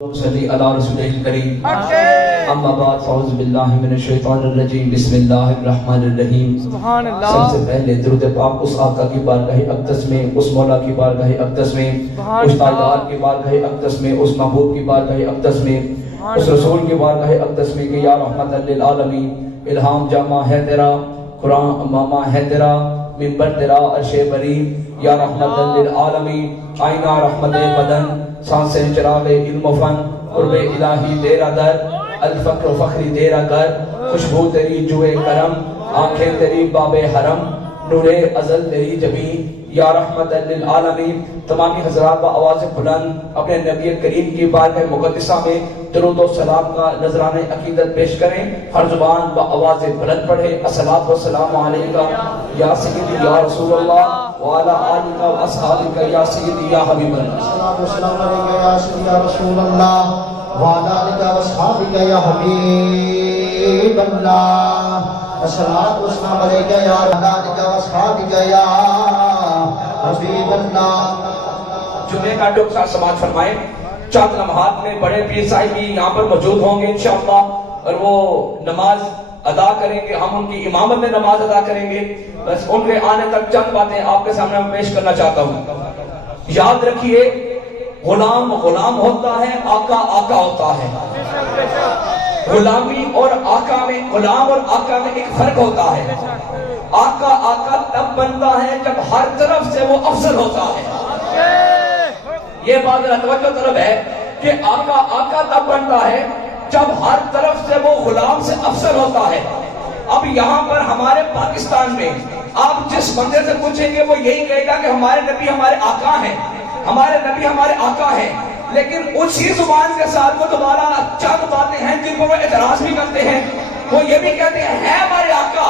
صلی اللہ رسول الکریم اما بعد فاعوذ باللہ من الشیطان الرجیم بسم اللہ الرحمن الرحیم سبحان اللہ۔ سب سے پہلے درود پاک اس آقا کی بارگاہ اقدس میں، اس مولا کی بارگاہ اقدس میں، اس تاجدار کی بارگاہ اقدس میں، اس محبوب کی بارگاہ اقدس میں، اس رسول کی بارگاہ اقدس میں کہ یا رحمت للعالمین، الہام جامع ہے تیرا، قرآن امامہ ہے تیرا، منبر تیرا عرش بریم، یا رحمت للعالمین، آئینہ رحمت بدن، سانس چراغ علم و فن، قرب الہی تیرا در، الفقر و فخری تیرا گر، خوشبو تیری جوئے کرم، آنکھیں تیری باب حرم، نور ازل تیری جبین، یا رحمت للعالمین۔ تمامی حضرات با آواز بلند اپنے نبی کریم کی بارگاہ مقدسہ میں درود و سلام کا نذرانہ عقیدت پیش کریں۔ ہر زبان با آواز بلند پڑھے الصلاۃ والسلام علیکہ یا سیدی یا رسول اللہ وعلی آلک و اصحابک یا سیدی یا حبیب اللہ۔ الصلاۃ والسلام علیکہ یا سیدی یا رسول اللہ وعلی آلک و اصحابک یا حبیب اللہ۔ الصلاۃ والسلام علیکہ یا آلک و اصحابک یا حبیب اللہ۔ جمعے کا ڈوک ساتھ سماعت فرمائیں۔ چند لمحات میں بڑے پیر صاحب بھی یہاں پر موجود ہوں گے انشاءاللہ، اور وہ نماز ادا کریں گے، ہم ان کی امامت میں نماز ادا کریں گے۔ بس ان کے آنے تک چند باتیں آپ کے سامنے میں پیش کرنا چاہتا ہوں۔ یاد رکھیے، غلام غلام ہوتا ہے، آقا آقا ہوتا ہے۔ غلامی اور آقا میں، غلام اور آقا میں ایک فرق ہوتا ہے۔ آقا آقا تب بنتا ہے جب ہر طرف سے وہ افضل ہوتا ہے۔ یہ بات توجہ طلب ہے کہ آقا آقا تب بنتا ہے جب ہر طرف سے وہ غلام سے افضل ہوتا ہے۔ اب یہاں پر ہمارے پاکستان میں آپ جس بندے سے پوچھیں گے وہ یہی کہے گا کہ ہمارے نبی ہمارے آقا ہیں، ہمارے نبی ہمارے آقا ہیں، لیکن اسی زبان کے ساتھ وہ دوبارہ چند باتیں ہیں جن پر وہ اعتراض بھی کرتے ہیں۔ وہ یہ بھی کہتے ہیں ہمارے آقا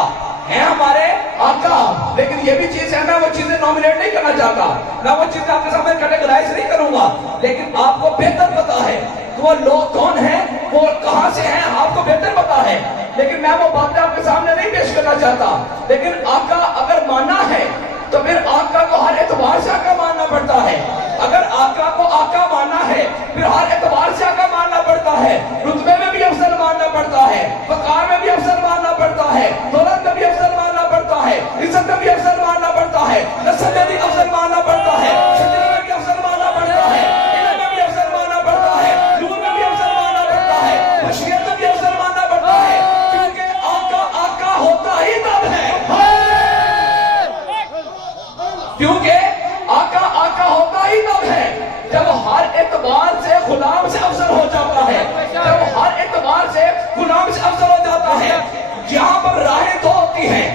ہیں، ہمارے آقا، لیکن یہ بھی چیز ہے، میں وہ چیزیں نومینیٹ نہیں کرنا چاہتا، میں وہ چیزیں آپ کے سامنے کیٹیگرائز نہیں کروں گا، لیکن آپ کو بہتر پتا ہے کہ وہ لوگ کون ہیں، وہ کہاں سے ہیں، آپ کو بہتر پتا ہے، لیکن میں وہ باتیں آپ کے سامنے نہیں پیش کرنا چاہتا۔ لیکن آقا اگر ماننا ہے تو پھر آقا کو ہر اعتبار سے آقا ماننا پڑتا ہے۔ اگر آقا کو آقا ماننا ہے پھر ہر اعتبار سے آقا ماننا پڑتا ہے۔ رتبے میں بھی افضل ماننا پڑتا ہے، وقار میں بھی افضل ماننا پڑتا ہے، دولت میں بھی افضل ماننا پڑتا ہے، عزت میں بھی افضل ماننا پڑتا ہے، نسل میں بھی افضل ماننا پڑتا ہے، شجرے میں بھی افضل ماننا پڑتا ہے، علم میں بھی افضل ماننا پڑتا ہے، نور میں بھی افضل ماننا پڑتا ہے، بشریت میں بھی افضل ماننا پڑتا ہے، کیونکہ آقا آقا ہوتا ہی تب ہے، کیونکہ آقا آقا ہوتا ہی تب ہے جب ہر اعتبار سے غلام سے افضل ہو جاتا ہے، جب ہر اعتبار سے غلام سے افضل ہو جاتا ہے۔ یہاں پر راہیں دو ہوتی ہیں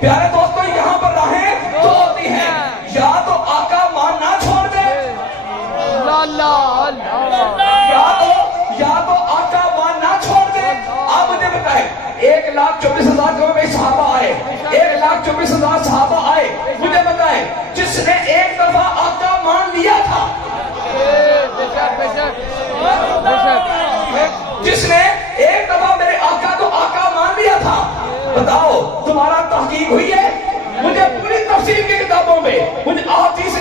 پیارے دوستو، یہاں پر راہیں دو ہوتی ہیں، یا تو آقا ماننا چھوڑ دے، یا تو آقا ماننا چھوڑ دے۔ آپ مجھے بتائیں، 1,24,000 میں صحابہ آئے، 1,24,000 صحابہ آئے، مجھے بتائیں جس نے ایک دفعہ آقا مان لیا تھا، جس نے ایک دفعہ میرے آقا کو آقا مان لیا تھا، بتاؤ تمہارا تحقیق ہوئی ہے؟ مجھے پوری تفسیر کی کتابوں میں، مجھے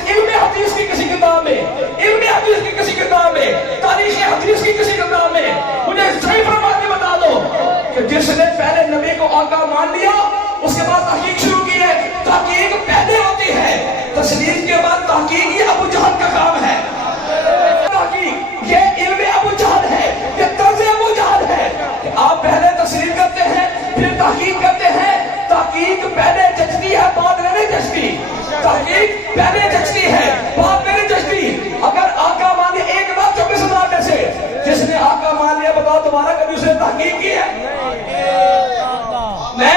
علم حدیث کی کسی کتاب میں، علم حدیث کی کسی کتاب میں، تاریخ حدیث کی کسی کتاب میں مجھے صحیح فرما کے بتا دو کہ جس نے پہلے نبی کو آقا مان لیا اس کے بعد تحقیق شروع کی ہے۔ تحقیق پہلے ہوتی ہے، تسلیم کے بعد تحقیق یہ ابو جہل کا کام ہے۔ تحقیق یہ علم ابو جہل ہے، یہ طرز ابو جہل ہے کہ آپ پہلے تسلیم کرتے ہیں پھر تحقیق کرتے ہیں۔ تحقیق پہلے جچتی ہے بعد میں نہیں جچتی، تحقیق پہلے جچتی ہے بعد میں نہیں جچتی۔ اگر آقا مان لیا 1,24,000 میں سے جس نے آقا مان لیا، بتاؤ تمہارا کبھی اسے تحقیق کی ہے؟ میں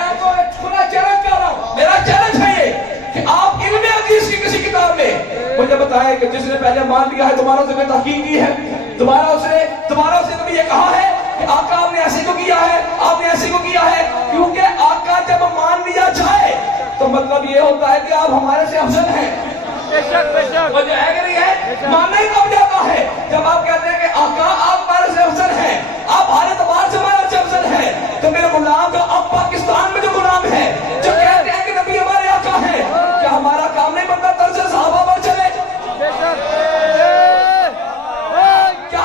آپ کو کھلا چیلنج کر رہا ہوں، میرا چیلنج ہے یہ کہ آپ علم حدیث کی کسی کتاب میں مجھے بتائیں کہ جس نے پہلے مان لیا ہے تمہارا اسے کوئی تحقیق کی ہے؟ تمہارا اسے کبھی یہ کہا ہے کہ آقا آپ نے ایسے کو کیا ہے، آپ نے ایسے کو کیا ہے؟ کیونکہ آقا جب مان لیا جائے تو مطلب یہ ہوتا ہے کہ آپ ہمارے سے افضل ہیں۔ وجہ ہے کہ نہیں ہے؟ ماننا ہی کب جاتا ہے جب آپ کہتے ہیں کہ آقا آپ ہمارے سے افضل ہیں، آپ ہر اعتبار سے ہمارے سے افضل ہیں۔ تو میرے غلام جو اب پاکستان میں جو غلام ہے جو کہتے ہیں کہ نبی ہمارے آقا ہیں، کیا ہمارا کام نہیں بنتا طرز صحابہ پر چلے؟ کیا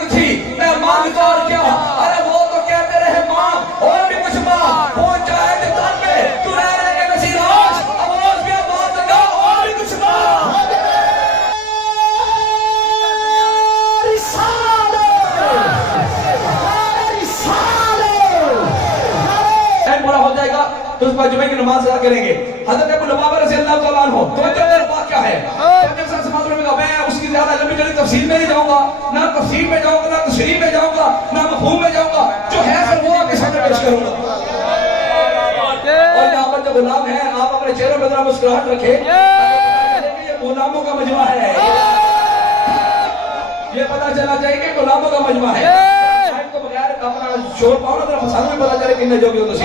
مانگی تھی، میں مانگتا اور کیا؟ ارے وہ تو کہتے رہے ماں اور بھی کچھ ماں، پہنچ جائے جتن پہ تو رہنے کے نصیر آج آواز بھی آواز لگا اور بھی کچھ ماں۔ پورا ہو جائے گا تو اس پر جمعے کی نماز ادا کریں گے۔ حضرت ابو لبابہ رضی اللہ تعالیٰ عنہ تو جو میرا واقعہ ہے میں اس کی زیادہ لمبی چوڑی تفصیل میں نہیں جاؤں گا، نہ تفصیل میں جاؤں گا، نہ تشریح میں جاؤں گا، نہ مفہوم میں جاؤں گا، جو ہے سر وہ آپ کے سامنے پیش کروں گا۔ اور یہاں پر جو غلام ہیں آپ اپنے چہروں پہ ذرا مسکراہٹ رکھیں، یہ غلاموں کا مجمع ہے، یہ پتہ چلا چاہیے کہ غلاموں کا مجمع ہے۔ تو بغیر اپنا شور پاؤ نا ذرا فسانوں میں پتہ چلے کتنے جو بھی ہو تو سی۔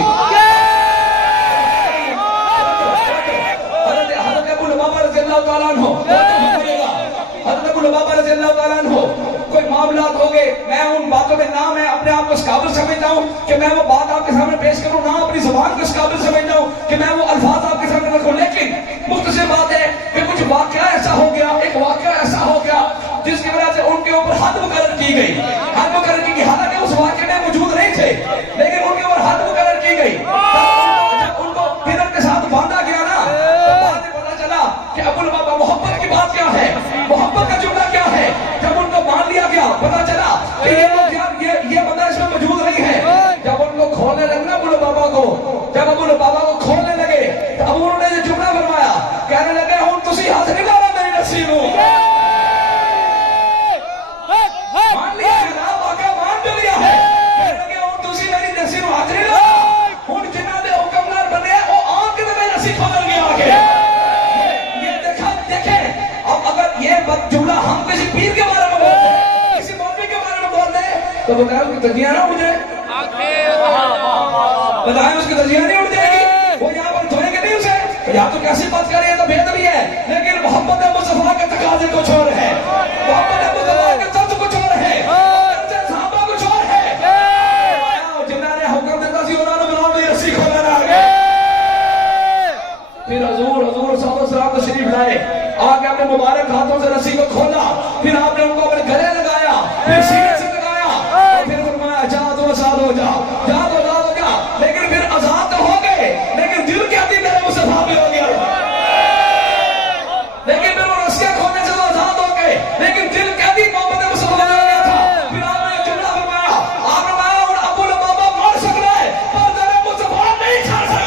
حضرت ابو لبابہ رضی اللہ تعالیٰ عنہ، حضرت ابو لبابہ رضی اللہ تعالیٰ عنہ کوئی معاملات ہو گئے، میں ان باتوں میں نہ میں اپنے آپ کو اس قابل سمجھتا ہوں کہ میں وہ بات آپ کے سامنے پیش کروں، نہ اپنی زبان کو اس قابل سمجھتا ہوں کہ میں وہ الفاظ آپ کے سامنے رکھوں، لیکن مختصر بات ہے کہ کچھ واقعہ ایسا ہو گیا، ایک واقعہ ایسا ہو گیا جس کی وجہ سے ان کے اوپر حد مقرر کی گئی، حد مقرر کی گئی، حالانکہ اس واقعے میں موجود نہیں تھے لیکن ان کے اوپر حد مقرر کی گئی۔ جب ان کو بدعت کے ساتھ باندھا گیا نا تو بعد میں پتا چلا کہ ابو لبابہ محبت کی بات کیا ہے، محبت کا جملہ کیا ہے۔ جب ان کو مان لیا گیا پتا چلا کہ یہ بندہ اس میں موجود نہیں ہے، جب ان کو کھولنے لگے نا ابو لبابہ کو، جب ابو لبابہ کو کھولنے لگے تو اب انہوں نے یہ جملہ فرمایا، کہنے لگے ہوں تسی ہاتھ نہیں ڈالا میری رسی نو، مان لیا ہے نا، واقعہ مان جو لیا ہے، کہنے لگے ہوں تسی میری رسی نو ہاتھ نہیں ڈالا، ہوں جنہاں دے حکمران بنے وہ آنکھ دے میں رسی کھول گیا آگے۔ یہ دیکھیں اب اگر یہ جملہ ہم کسی پیر کے بارے میں بولتے ہیں، کسی مولوی کے بارے میں بولتے ہیں تو بتائیں اس کی تجزیہ نہ اٹھ جائے، بتائیں اس کی تجزیہ نہیں اٹھ جائے گی، وہ یہاں پر دھوئیں گے نہیں اسے، یا تو کیسی بات کر رہی ہے تو بہتر ہی ہے، لیکن محمد مصطفیٰ کے تقاضے کچھ اور ہے، محمد مصطفیٰ کے طرز کچھ اور ہے، صحابہ کچھ اور ہے، جنہوں نے حکم دیتا سی انہوں نے بناؤ نہیں رسی کھولنا آگے۔ پھر حضور صاحب السلام تشریف لائے، آگے اپنے مبارک ہاتھوں سے رسی کو کھولا، پھر آپ نے ان کو اپنے گلے لگایا، پھر سینے سے لگایا، اور پھر فرمایا جا تو آزاد ہو جا، جا تو آزاد ہو جا، لیکن پھر آزاد تو ہو گئے لیکن دل کہتی میرے مصطفیٰ بھی ہو گیا، لیکن پھر وہ رسیاں کھولنے سے تو آزاد ہو گئے لیکن دل کہتی محمد مصطفیٰ بھی ہو گیا تھا۔ پھر آپ نے جملہ فرمایا، آپ نے فرمایا اور ابو لبابہ مار سکتا ہے پر میرے مصطفیٰ نہیں چھاڑ سکتا۔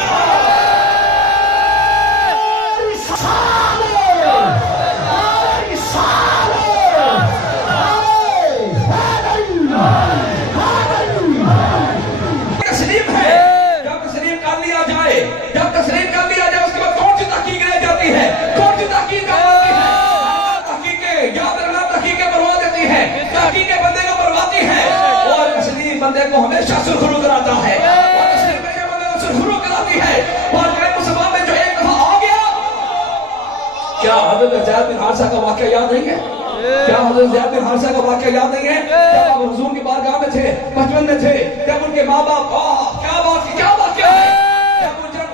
بندے کو ہمیشہ سرخرو کراتا ہے اور تشریف میں یہ بندے کو سرخرو کراتی ہے، اور قائم مصطفیٰ میں جو ایک دفعہ آ گیا، کیا حضرت زید بن حارثہ کا واقعہ یاد نہیں ہے؟ کیا حضرت زید بن حارثہ کا واقعہ یاد نہیں ہے؟ جب آپ حضور کی بارگاہ میں تھے، بچپن میں تھے، جب ان کے ماں باپ کیا واقعہ ہے،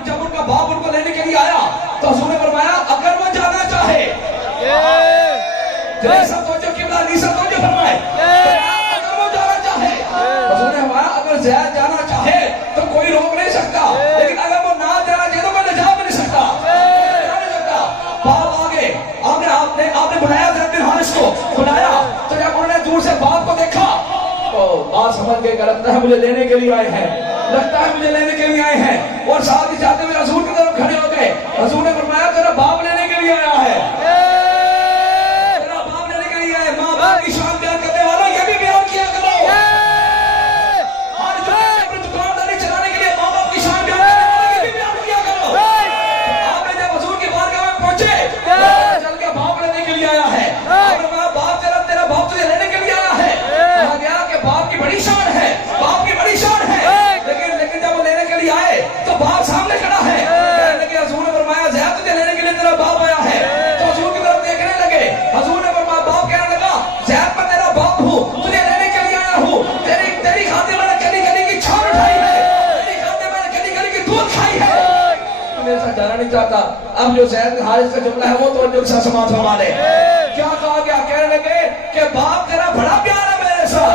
جب ان کا باپ ان کو لینے کے لیے آیا تو حضور نے فرمایا اگر وہ جانا چاہے، جیسا توجہ قبلہ نیسا توجہ فرمائے، اگر زید جانا چاہے تو کوئی روک نہیں سکتا، لیکن اگر وہ نہ جانا چاہے تو کوئی لے جا بھی نہیں سکتا۔ باپ آگے آپ نے بنایا زید بن حارث کو بنایا، تو جب انہوں نے دور سے باپ کو دیکھا تو بات سمجھ گئے کہ لگتا ہے مجھے لینے کے لیے آئے ہیں، لگتا ہے مجھے لینے کے لیے آئے ہیں، اور ساتھ ہی چاہتے ہوئے حضور کی طرف کھڑے ہو گئے۔ حضور نے فرمایا تیرا باپ لینے کے لیے آیا ہے، تیرا باپ لینے کے لیے آیا ہے۔ ماں باپ کی شان بیان کرنے والا یہ بھی بیان کیا کرو، لیکن جب وہ لینے کے لیے آئے تو باپ سامنے کھڑا ہے، کہنے لگے حضور نے فرمایا زید تجھے لینے کے لیے تیرا باپ آیا ہے، تو حضور کی طرف دیکھنے لگے، حضور نے فرمایا باپ کہنے لگا زید میں تیرا باپ ہوں، تجھے لینے کے لیے آیا ہوں، تیری خاطر میں نے گلی گلی کی چھان اٹھائی ہے، تیری خاطر میں نے گلی گلی کی دودھ کھائی ہے۔ میرے ساتھ جانا نہیں چاہتا، اب جو زید بن حارث کا جملہ ہے وہ توجہ کے ساتھ سماعت فرما لے۔ کیا کہا گیا؟ کہنے لگے کہ باپ تیرا بڑا پیار ہے میرے ساتھ،